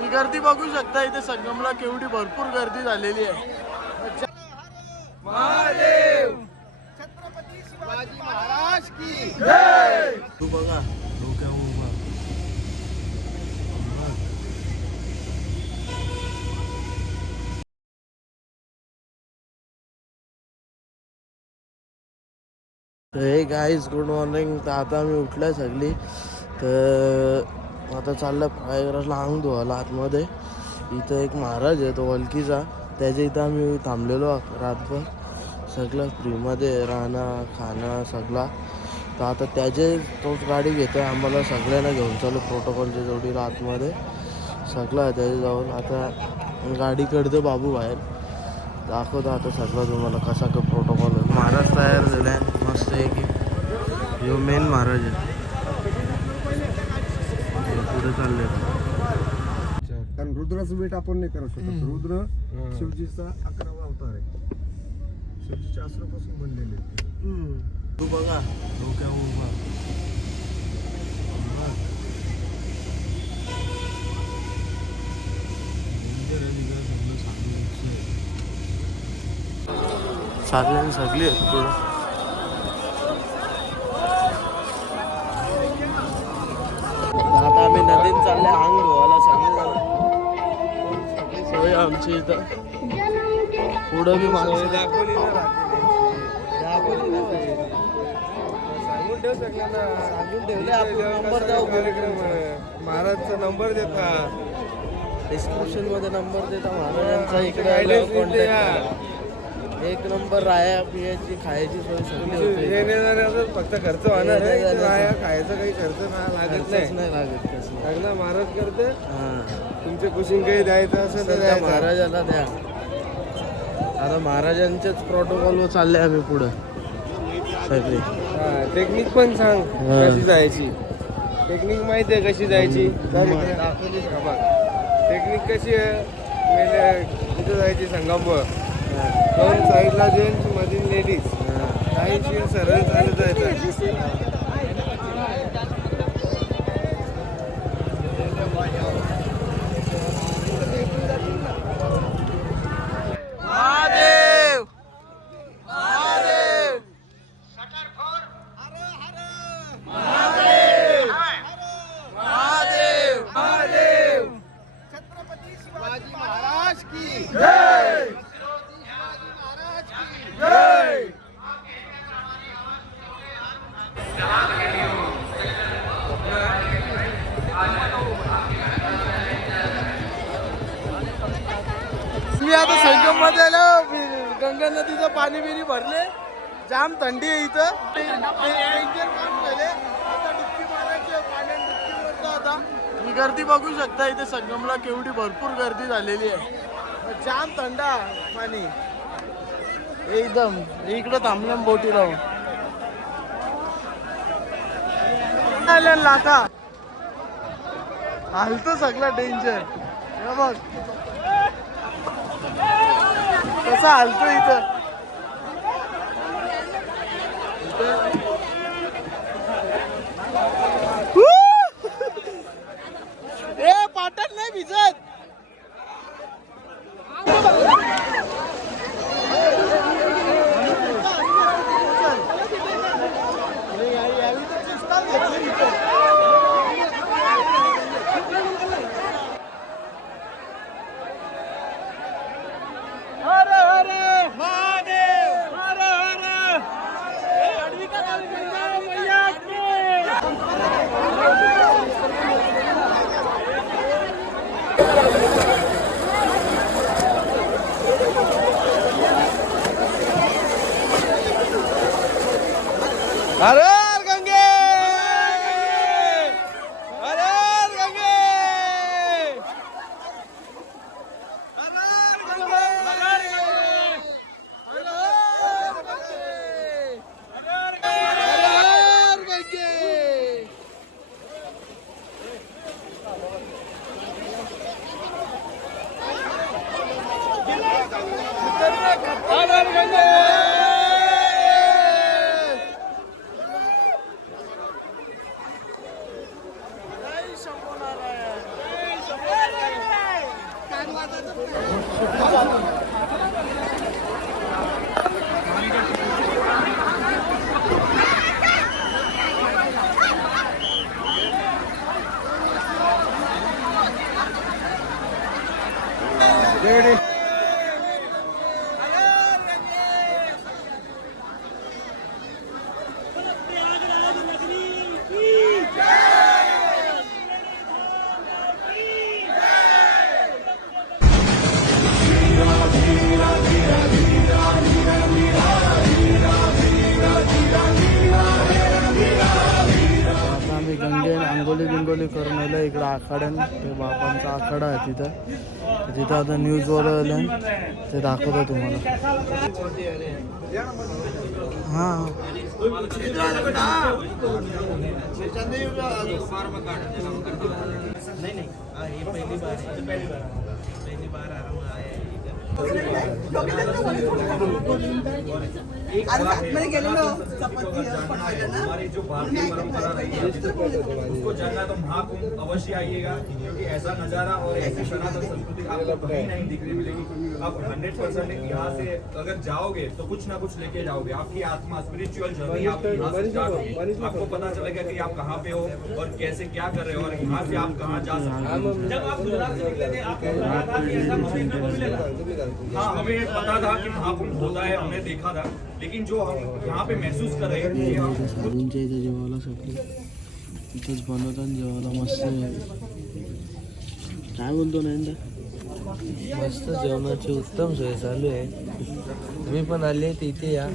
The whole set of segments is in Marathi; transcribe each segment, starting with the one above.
ही गर्दी बघू शकता इथे संगमला केवढी भरपूर गर्दी झालेली आहे. महादेव छत्रपती शिवाजी महाराज की जय. तू बघा डोक्या उभा. हे गाईज गुड मॉर्निंग. तर आता आम्ही उठलोय सगळी. तर आता चाललं प्रयागराजला अंग धुवायला आतमध्ये. इथं एक महाराज आहे तो वलकीचा, त्याच्या इथं आम्ही थांबलेलो रातभर. सगळं फ्रीमध्ये राहणं खाणं सगळा. तर आता तोच गाडी घेतो आहे, आम्हाला सगळ्यांना घेऊन चालू प्रोटोकॉलच्या जोडीला आतमध्ये. सगळं त्याच्या जाऊन आता गाडी काढतो बाबू बाहेर. दाखवतो आता सगळं तुम्हाला कसा का प्रोटोकॉल. महाराज तयार झाला आहे मस्त आहे की यो मेन महाराज आहे. पुढे चालले कारण रुद्राचं वेट आपण नाही करू शकत. रुद्र शिवजीचा 11वा अवतार आहे. शिवजीच्या अस्त्रापासून बनलेले. तू बघा डोक्या उभा. सगळ्यांनी सगळी आहेत पुढं. आता आम्ही नदीत चालले अंग धुवायला सगळी सोय आमची इथं. पुढं बी माणसं दाखवली ना सांगून ठेव सगळ्यांना. सांगून ठेवले आपण. नंबर द्यावं कार्यक्रम महाराजचा नंबर देता. डिस्क्रिप्शन मध्ये नंबर देता महाराजांचा. इकडे कॉन्टॅक्ट. एक नंबर राया पियाची खायची सोय सगळी होते. येण्याजाण्याचा फक्त खर्च होणार आहे. राया खायचा काही खर्च लागत नाही लागत कसं. सगळं महाराज करते. हां तुमचे कुशीन काही द्यायचं असेल तर त्या महाराजाला द्या. आता महाराजांचेच प्रोटोकॉलवर चालले आम्ही पुढं सगळे. टेक्निक पण सांग कशी जायची. टेक्निक माहिती आहे कशी जायची. दाखवलीच का बघ. टेक्निक कशी आहे. कुठं जायची संगमवर. दोन साईडला जेंट्स मध्ये लेडीज. लाईनशीर सरळ चालत जायचं. महादेव महादेव महादेव महादेव छत्रपती शिवाजी महाराज की जय. शिवाजी महाराज की जय. मी आता संगम मध्ये आलो. गंगा नदीचं पाणी बिनी भरले. जाम थंडी आहे इथं. डेंजर काम झाले. आता डुबकी मारायची पाण्यात. डुबकीवरचं आता ही गर्दी बघू शकता इथे संगमला केवढी भरपूर गर्दी झालेली आहे. जाम थंडा पाणी एकदम. इकडं थांबलं बोटी लावून लाटा हालतो सगळं डेंजर. हे बघ कसा हालतो इथं. ए पाटण नाही भिजत. अरे गंगे. अरे गंगे. आता आम्ही गंगे आंघोली बिंगोली करून आलो इकडं आखाड्यान ते बापांचा आखाडा आहे तिथं तिथं आता न्यूजवर आलं ते दाखवतो तुम्हाला हां हमारी जो भारतीय परंपरा रही है उसको जानना तो महाकुंभ अवश्य आइएगा, क्योंकि ऐसा नजारा और ऐसी सनातन संस्कृति आपको कहीं नहीं दिखने मिलेगी। आप 100% यहाँ से अगर जाओगे तो कुछ ना कुछ लेके जाओगे। आपकी आत्मा स्पिरिचुअल जर्नी आप यहाँ से जाओगे, आपको पता चलेगा कि आप कहाँ पे हो और कैसे क्या कर रहे हो और यहाँ से आप कहाँ जा सकते हो। जब आप गुजरात से निकले थे आपको पता था कि ऐसा मौका मिलेगा? हाँ, हमें पता था कि महाकुंभ होता है, हमने देखा था, लेकिन जो हम यहाँ पे महसूस कर रहे हैं कि हम साधूंच्या इथे जेवायला सगळे इथंच बनवतात जेवायला मस्त आहे. काय बोलतो नंदा मस्त जेवणाची उत्तम सोय चालू आहे. तुम्ही पण आले तर इथे या.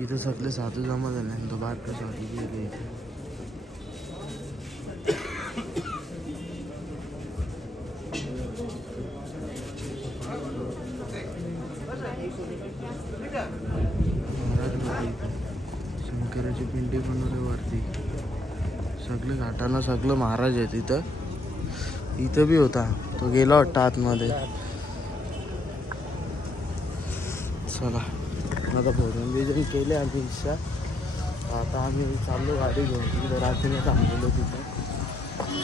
इथं सगळे साधू जमा झाले तो बारका साधू इथे शंकराची पिंडी बनवली वरती सगळे घाटाला सगळं महाराज आहेत इथं बी होता तो गेला वाटतं आतमध्ये. चला आता भोजन बिजन केले आम्ही इच्छा. आता आम्ही चाललो गाडी घेऊन तिथं रात्रीने थांबलेलो तिथं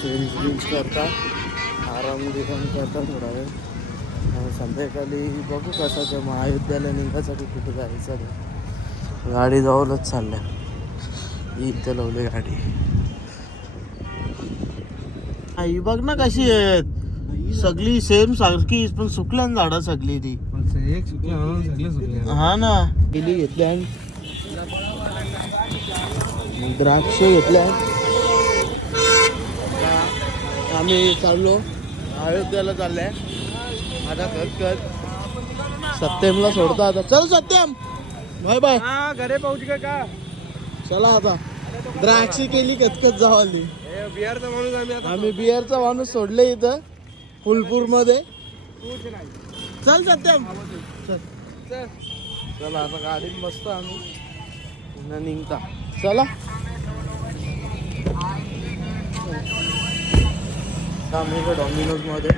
चेंज बिंज करता आराम बिराम करता थोडा वेळ. संध्याकाळी बघू कसाचं मग अयोध्याला निघायचं की कुठं जायचं ते. गाडी जवळच चालल्या इथं लावली गाडी. आई बघ ना कशी आहेत सगळी सेम सारखी पण सुकल्या ना झाडं सगळी ती. एक सुकल्या म्हणून सगळे सुकले. हा ना केली घेतल्या द्राक्ष घेतल्या. आम्ही चाललो अयोध्याला चाललंय आता खतखत सत्यमला सोडतो आता. चल सत्यम बाय बाय. हा घरे पोहोच गए का? चला आता द्राक्ष केली कचकच जावाली. बिहारचा माणूस आम्ही आता. आम्ही बिहारचा माणूस सोडले इथं फुलपूर मध्ये. चल सत्यम चल चला आता गाडीत बसतो आम्ही पुन्हा निघता. चला आम्ही इकडे डॉमिनोज मध्ये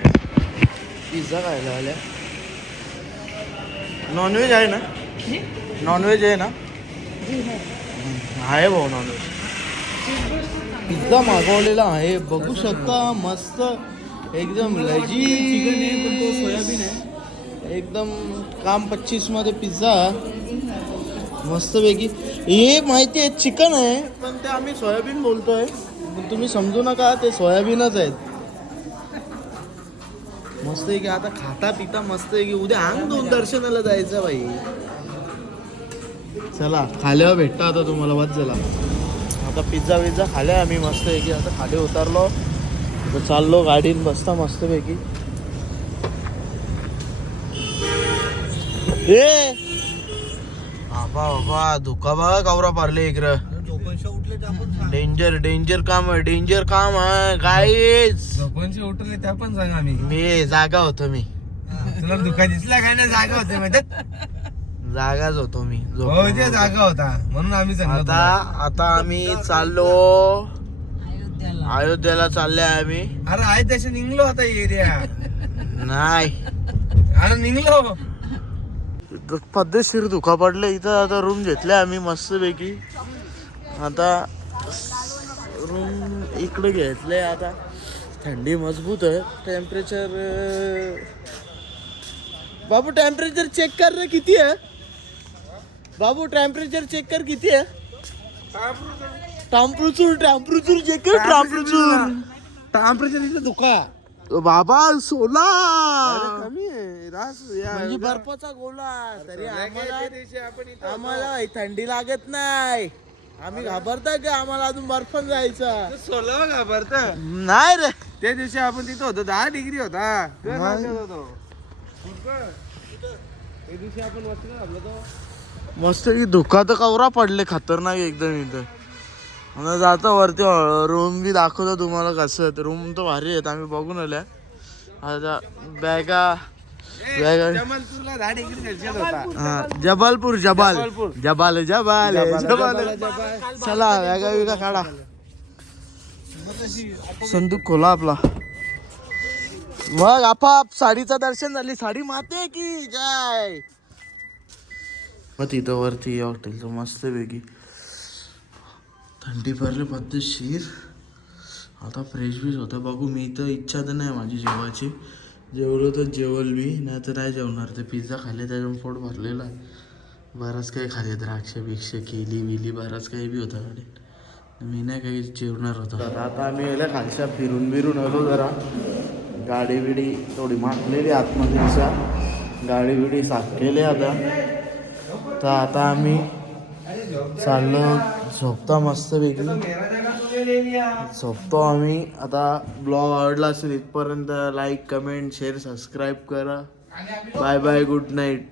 पिझ्झा खायला आल्या. नॉनव्हेज आहे ना? नॉनव्हेज आहे ना? आहे भाऊ नॉनव्हेज. पिझ्झा मागवलेला आहे बघू शकता मस्त एकदम लजीज सोयाबीन आहे एकदम काम 25 मध्ये पिझ्झा मस्तपैकी. हे माहिती आहे चिकन आहे पण ते आम्ही सोयाबीन बोलतोय पण तुम्ही समजू नका ते सोयाबीनच आहेत. मस्त आहे की आता खाता पिता मस्त आहे की उद्या अंग दोन दर्शनाला जायचं बाई. चला खाल्यावर भेटता आता तुम्हाला वाच. चला आता पिझ्झा विझ्झा खाल्या आम्ही मस्त आहे की आता खाली उतरलो आता चाललो गाडीत बसता मस्तपैकी. ए बाबा बाबा धुका बघा कावरा पारले इकडं. डेंजर डेंजर काम आहे डेंजर काम आहे गाईज. झोपणचे उठले त्या पण सांगा. आम्ही मी जागा होतो मी. तुला दुःखा दिसला काय नाही? जागा होते म्हणजे जागाच होतो मी जागा होता म्हणून आम्ही सांगतो. आता आम्ही चाललो अयोध्याला चाललोय आम्ही. अरे आहे तसे निघलो आता एरिया नाही अरे निघलो पद्धतशीर धुका पडले इथं. आता रूम घेतल्या आम्ही मस्तपैकी. आता रूम इकडे घेतलंय आता. थंडी मजबूत आहे. टेम्परेचर बाबू टेम्परेचर चेक कर रे किती आहे. बाबू टेम्परेचर चेक कर किती आहे. टेम्परेचर चेक कर. टेम्परेचर इथं धुका बाबा 16 कमी आहे म्हणजे बर्फाचा गोला. तरी आम्हाला आपण इथं आम्हाला थंडी लागत नाही. आम्ही घाबरता का आम्हाला अजून बर्फात जायचा 16 घाबरत. नाही रे. त्या दिवशी आपण तिथं होतो 10 डिग्री होता. त्या दिवशी आपण वस्तीला थांबलो तो. मस्त की धुका तर कवरा पडले खतरनाक एकदम इथं. मला जाता वरती रूम बी दाखवतो तुम्हाला कसं आहे. रूम तर भारी आहेत. आम्ही बघून आल्या. आता बॅगा जमालपूरला 10 डिग्री सेल्सिअस होता. हा जबलपूर जबाल जबाल जबाल जबाल. चला बॅगा बिगा काढा. संदूक खोला आपला. मग आपाप साडीचं दर्शन झाली. साडी माते की जय. मग तिथं वरती हॉटेलचं मस्त वेगळी थंडी भरले पद्धतशीर. आता फ्रेश बीच होतं. बघू मी तर इच्छा तर नाही माझी जेवायची. जेवलो तर जेवल बी नाही तर नाही जेवणार. ते पिझ्झा खाल्ले त्याच्यावर पोट भरलेलं आहे. बरंच काही खाल्ले द्राक्ष बिक्ष केली बिली बरंच काही बी होता गाडी. मी नाही काही जेवणार होता. आता आम्ही यायला खालच्या फिरून बिरून आलो जरा. गाडी बिडी थोडी मारलेली आतमध्येच्या. गाडी बिडी साफ केली आता. तर आता आम्ही चाललो झोपता मस्त वेगळी झोपतो आम्ही आता. ब्लॉग आवडला असेल इथपर्यंत लाईक कमेंट शेअर सबस्क्राईब करा. Bye bye good night.